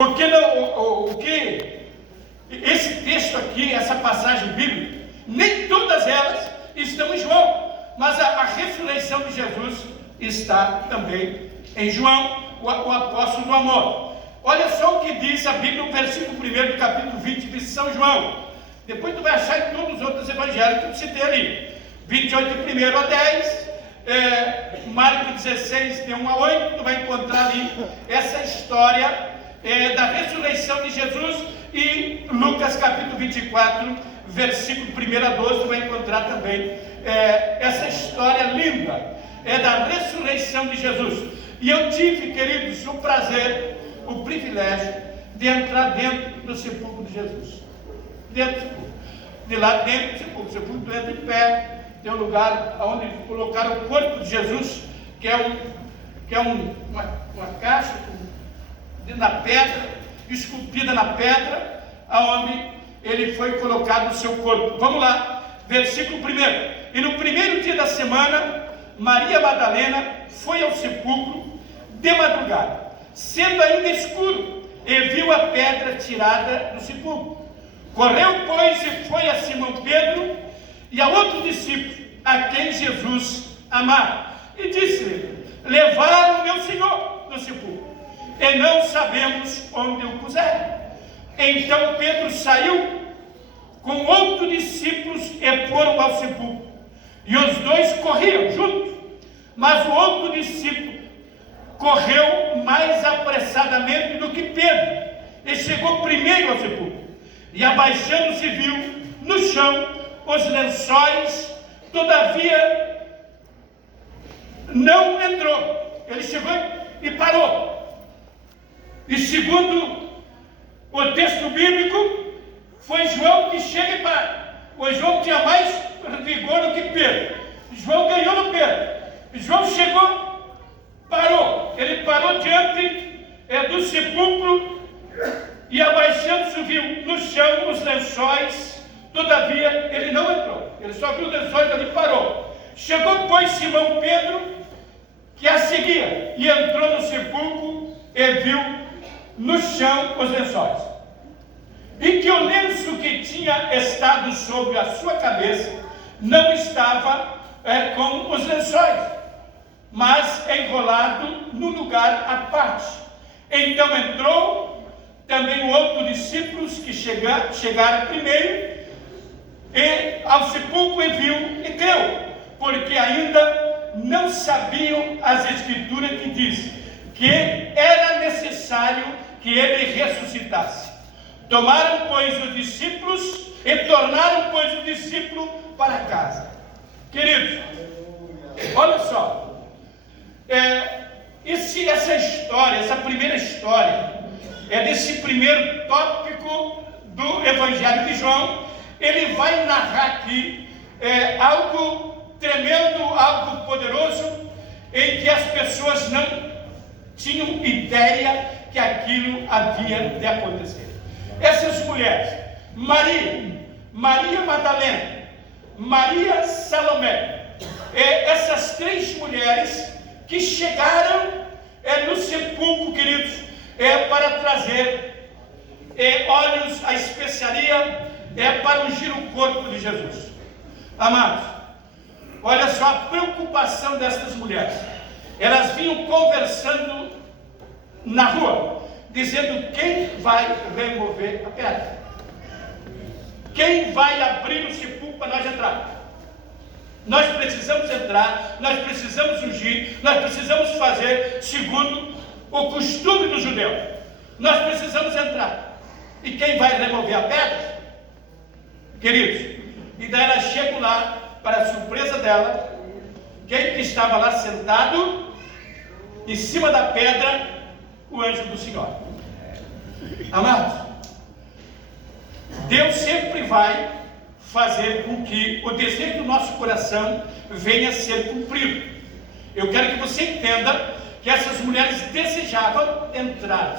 Porque o que esse texto aqui, essa passagem bíblica, nem todas elas estão em João, mas a ressurreição de Jesus está também em João, o apóstolo do amor. Olha só o que diz a Bíblia no versículo 1 do capítulo 20 de São João. Depois tu vai achar em todos os outros evangelhos que eu citei ali. 28 de 1 a 10, Marcos 16, de 1 a 8, tu vai encontrar ali essa história da ressurreição de Jesus, e Lucas capítulo 24, versículo 1 a 12, tu vai encontrar também essa história linda, da ressurreição de Jesus. E eu tive, queridos, o prazer, o privilégio de entrar dentro do sepulcro de Jesus. Dentro do sepulcro. De lá dentro do sepulcro. O sepulcro entra em pé. Tem um lugar onde colocaram o corpo de Jesus, que é uma caixa na pedra, esculpida na pedra, aonde ele foi colocado o seu corpo. Vamos lá, versículo 1. E no primeiro dia da semana, Maria Madalena foi ao sepulcro de madrugada, sendo ainda escuro, e viu a pedra tirada do sepulcro. Correu, pois, e foi a Simão Pedro e a outro discípulo, a quem Jesus amava, e disse-lhe: levaram meu Senhor do sepulcro, e não sabemos onde o puseram. Então Pedro saiu com outros discípulos e foram ao sepulcro, e os dois corriam juntos, mas o outro discípulo correu mais apressadamente do que Pedro, e chegou primeiro ao sepulcro, e abaixando-se viu no chão os lençóis, todavia não entrou. Ele chegou e parou. E segundo o texto bíblico, foi João que chega e para. O João tinha mais vigor do que Pedro. João ganhou no Pedro. João chegou, parou. Ele parou diante do sepulcro, e abaixando-se viu no chão os lençóis, todavia ele não entrou. Ele só viu os lençóis ali e parou. Chegou, pois, Simão Pedro, que a seguia, e entrou no sepulcro e viu no chão os lençóis, e que o lenço que tinha estado sobre a sua cabeça não estava com os lençóis, mas enrolado no lugar à parte. Então entrou também o outro discípulo que chegaram primeiro e ao sepulcro, e viu e creu, porque ainda não sabiam as escrituras que diz que era necessário que ele ressuscitasse. Tomaram, pois, os discípulos e tornaram, pois, o discípulo para casa. Queridos, olha só, essa história, essa primeira história, desse primeiro tópico do Evangelho de João. Ele vai narrar aqui algo tremendo, algo poderoso, em que as pessoas não tinham ideia que aquilo havia de acontecer. Essas mulheres, Maria Madalena, Maria Salomé, essas três mulheres que chegaram no sepulcro, queridos, para trazer óleos, a especiaria, para ungir o corpo de Jesus. Amados, olha só a preocupação dessas mulheres. Elas vinham conversando na rua, dizendo: quem vai remover a pedra? Quem vai abrir o sepulcro para nós entrar? Nós precisamos entrar, nós precisamos ungir, nós precisamos fazer segundo o costume do judeu. Nós precisamos entrar. E quem vai remover a pedra? Queridos, e daí ela chega lá, para a surpresa dela, quem que estava lá sentado em cima da pedra? O anjo do Senhor. Amados, Deus sempre vai fazer com que o desejo do nosso coração venha a ser cumprido. Eu quero que você entenda que essas mulheres desejavam entrar.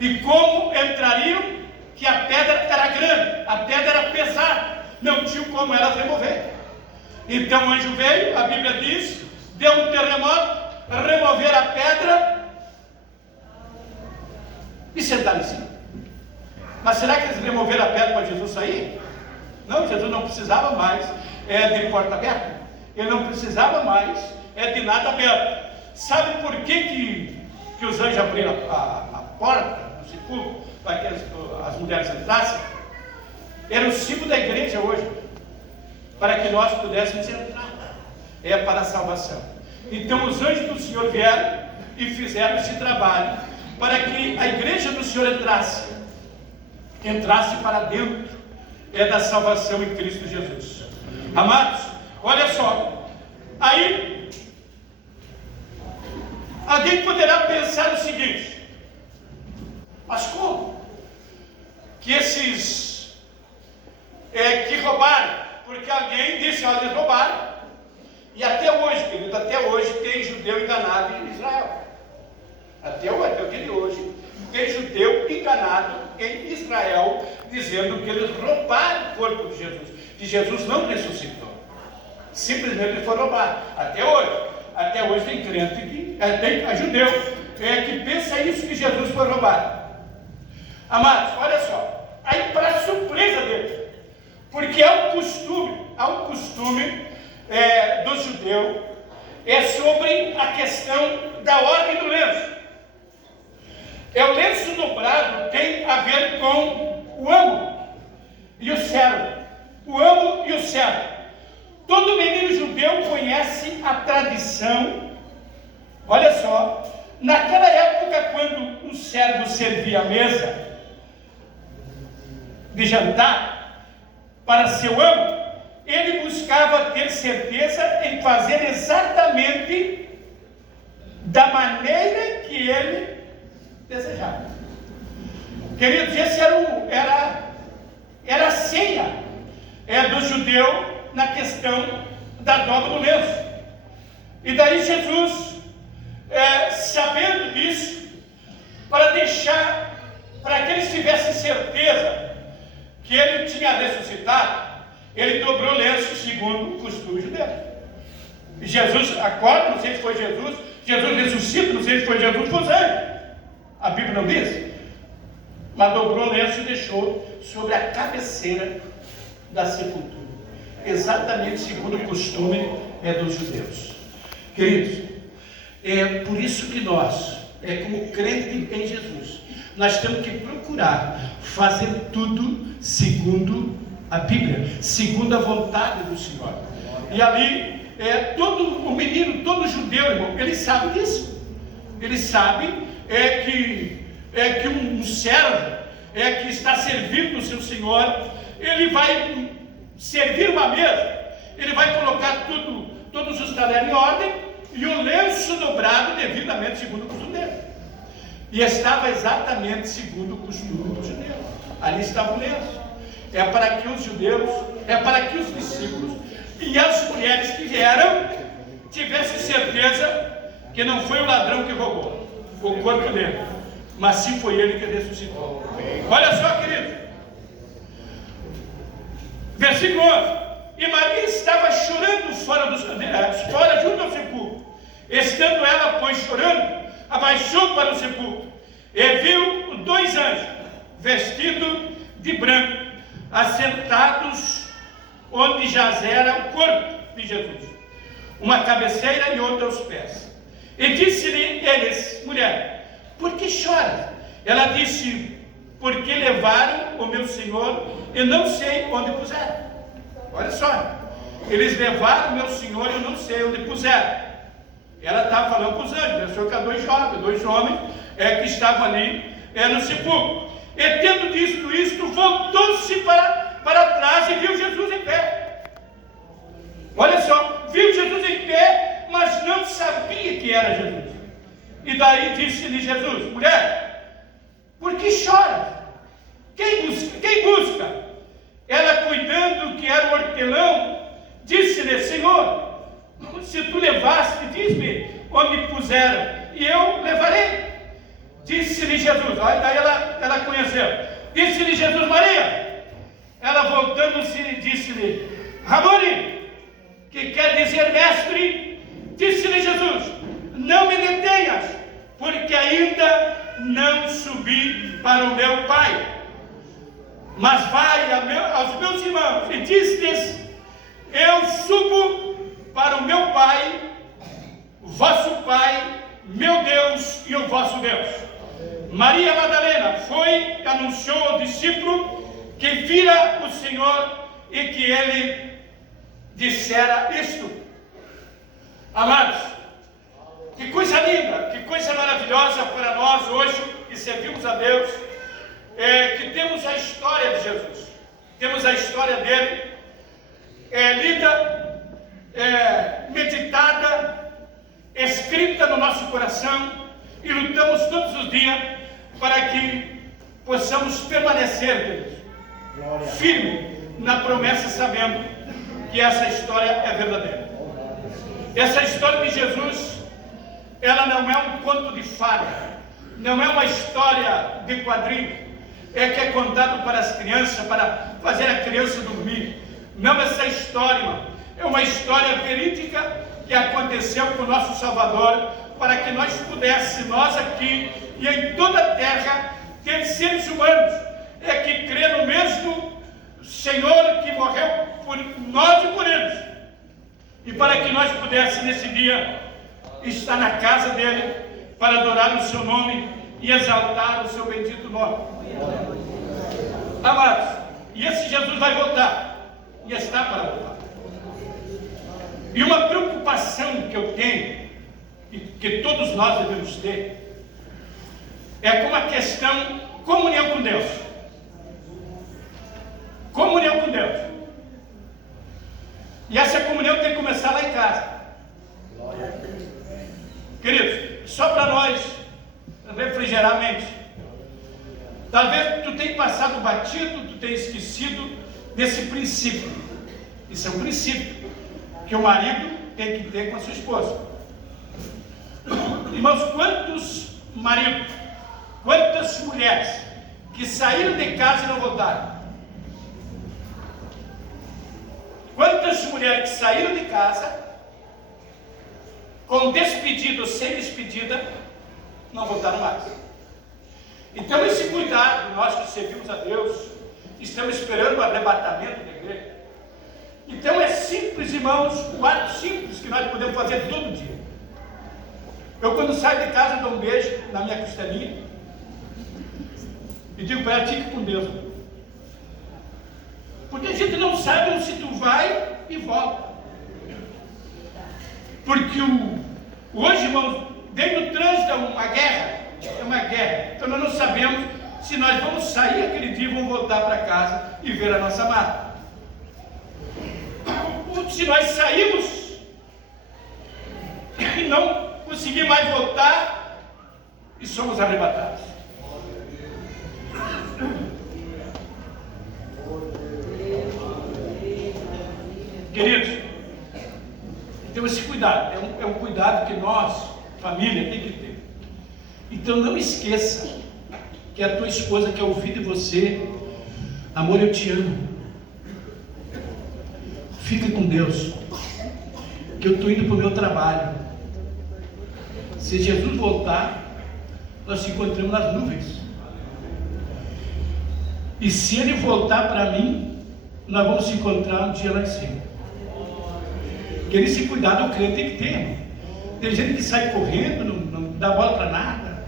E como entrariam? Que a pedra era grande, a pedra era pesada, não tinha como ela remover. Então o anjo veio, a Bíblia diz, deu um terremoto, remover a pedra, e sentaram em cima. Mas será que eles removeram a pedra para Jesus sair? Não, Jesus não precisava mais de porta aberta. Ele não precisava mais de nada aberto. Sabe por que os anjos abriram a porta do sepulcro para que as mulheres entrassem? Era o símbolo da igreja hoje, para que nós pudéssemos entrar. É para a salvação. Então os anjos do Senhor vieram e fizeram esse trabalho para que a igreja do Senhor entrasse para dentro da salvação em Cristo Jesus. Amados, olha só, aí alguém poderá pensar o seguinte: mas como? Que esses que roubaram, porque alguém disse, olha, eles roubaram. E até hoje, querido, até hoje tem judeu enganado em Israel. Até o dia de hoje, tem judeu enganado em Israel, dizendo que eles roubaram o corpo de Jesus, que Jesus não ressuscitou. Simplesmente ele foi roubado. Até hoje tem crente que tem judeu que pensa isso, que Jesus foi roubado. Amados, olha só, aí para surpresa dele, porque há um costume do judeu sobre a questão da ordem do lenço. O lenço dobrado tem a ver com o amo e o cervo. O amo e o cervo. Todo menino judeu conhece a tradição. Olha só, naquela época, quando um servo servia a mesa de jantar para seu amo, ele buscava ter certeza em fazer exatamente da maneira que ele desejava. Queridos, esse era a senha do judeu na questão da dobra do lenço. E daí Jesus, sabendo disso, para que eles tivessem certeza que ele tinha ressuscitado, ele dobrou o lenço segundo o costume judeu. Jesus acorda, não sei se foi Jesus ressuscita, não sei se foi Jesus, foi ele. A Bíblia não diz, mas dobrou o lenço e deixou sobre a cabeceira da sepultura, exatamente segundo o costume dos judeus. Queridos, é por isso que nós, como crente em Jesus, nós temos que procurar fazer tudo segundo a Bíblia, segundo a vontade do Senhor. E ali, todo o menino, todo judeu, irmão, ele sabe disso. Ele sabe que um servo que está servindo o seu senhor, ele vai servir uma mesa, ele vai colocar todos os talheres em ordem e o lenço dobrado devidamente segundo o costume dele. E estava exatamente segundo o costume do judeu. Ali estava o lenço. É para que os judeus, para que os discípulos e as mulheres que vieram tivessem certeza que não foi o ladrão que roubou o corpo dele, mas sim foi ele que ressuscitou. Olha só, querido, versículo 11: e Maria estava chorando fora junto ao sepulcro. Estando ela, pois, chorando, abaixou para o sepulcro e viu 2 anjos vestidos de branco, assentados onde jazera o corpo de Jesus, uma cabeceira e outra aos pés. E disse-lhe eles: mulher, por que choras? Ela disse: porque levaram o meu Senhor e não sei onde puseram. Olha só, eles levaram o meu Senhor e eu não sei onde puseram. Ela estava falando para os anjos, achou que eram 2 jovens, 2 homens que estavam ali no sepulcro. E tendo dito isto, voltou-se para trás e viu Jesus em pé. Olha só, viu Jesus em pé, mas não sabia que era Jesus. E daí disse-lhe Jesus: mulher, por que chora? Quem busca? Ela, cuidando que era o hortelão, disse-lhe: Senhor, se tu levaste, diz-me onde puseram, e eu levarei. Disse-lhe Jesus, daí ela conheceu. Disse-lhe Jesus: Maria. Ela, voltando-se, disse-lhe: Rabone, que quer dizer mestre. Disse-lhe Jesus: não me detenhas, porque ainda não subi para o meu Pai, mas vai aos meus irmãos e diz-lhes: eu subo para o meu Pai, vosso Pai, meu Deus e o vosso Deus. Maria Madalena foi e anunciou ao discípulo que vira o Senhor e que ele dissera isto. Amados, que coisa linda, que coisa maravilhosa para nós hoje que servimos a Deus, que temos a história de Jesus, temos a história dele, lida, meditada, escrita no nosso coração, e lutamos todos os dias para que possamos permanecer, Deus, firme na promessa, sabendo que essa história é verdadeira. Essa história de Jesus, ela não é um conto de fada, não é uma história de quadrinho, que é contado para as crianças, para fazer a criança dormir. Não, essa história, irmão, é uma história verídica que aconteceu com o nosso Salvador, para que nós pudéssemos, nós aqui e em toda a terra, ter seres humanos que crê no mesmo Senhor que morreu por nós e por eles, e para que nós pudéssemos nesse dia estar na casa dele para adorar o seu nome e exaltar o seu bendito nome. Amados, e esse Jesus vai voltar, e está para voltar. E uma preocupação que eu tenho, e que todos nós devemos ter, é com a questão comunhão com Deus. Comunhão com Deus. E essa comunhão tem que começar lá em casa. Queridos, só para nós refrigerar a mente. Talvez tu tenha passado batido, tu tenha esquecido desse princípio. Isso é um princípio que o marido tem que ter com a sua esposa. Irmãos, quantos maridos, quantas mulheres que saíram de casa e não voltaram? Quantas mulheres que saíram de casa, com despedida ou sem despedida, não voltaram mais? Então esse cuidado, nós que servimos a Deus, estamos esperando o arrebatamento da igreja. Então é simples, irmãos, um ato simples que nós podemos fazer todo dia. Eu, quando saio de casa, dou um beijo na minha costelinha e digo para ela: fique com Deus. Porque a gente não sabe se tu vai e volta. Porque hoje, irmãos, dentro do trânsito é uma guerra. É uma guerra. Então nós não sabemos se nós vamos sair aquele dia e vamos voltar para casa e ver a nossa amada. Ou se nós saímos e não conseguir mais voltar e somos arrebatados. Queridos, temos esse cuidado, é um cuidado que nós, família, tem que ter. Então não esqueça que a tua esposa quer ouvir de você: amor, eu te amo, fica com Deus, que eu estou indo para o meu trabalho. Se Jesus voltar, nós nos encontramos nas nuvens. E se ele voltar para mim, nós vamos se encontrar um dia lá em cima. Que esse cuidado o crente tem que ter, irmão. Tem gente que sai correndo, não dá bola para nada,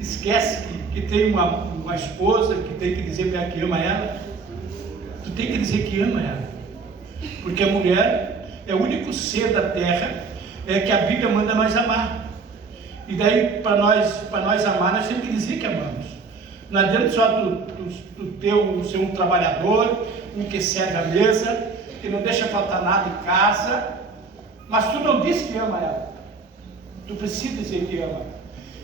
esquece que tem uma esposa, que tem que dizer para ela que ama ela. Tu tem que dizer que ama ela, porque a mulher é o único ser da terra que a Bíblia manda nós amar. E daí, para nós amar, nós temos que dizer que amamos. Não adianta só tu ser um trabalhador, um que serve a mesa, que não deixa faltar nada em casa, mas tu não diz que ama ela. Tu precisa dizer que ama.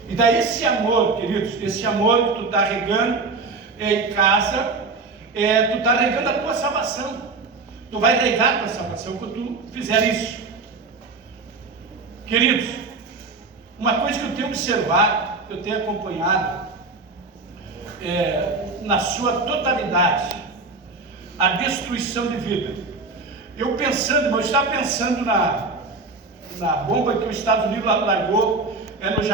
E daí esse amor, queridos, esse amor que tu está regando em casa, tu está regando a tua salvação. Tu vai regar a tua salvação quando tu fizer isso. Queridos, uma coisa que eu tenho observado, que eu tenho acompanhado, na sua totalidade, a destruição de vida. Eu estava pensando na bomba que os Estados Unidos largou no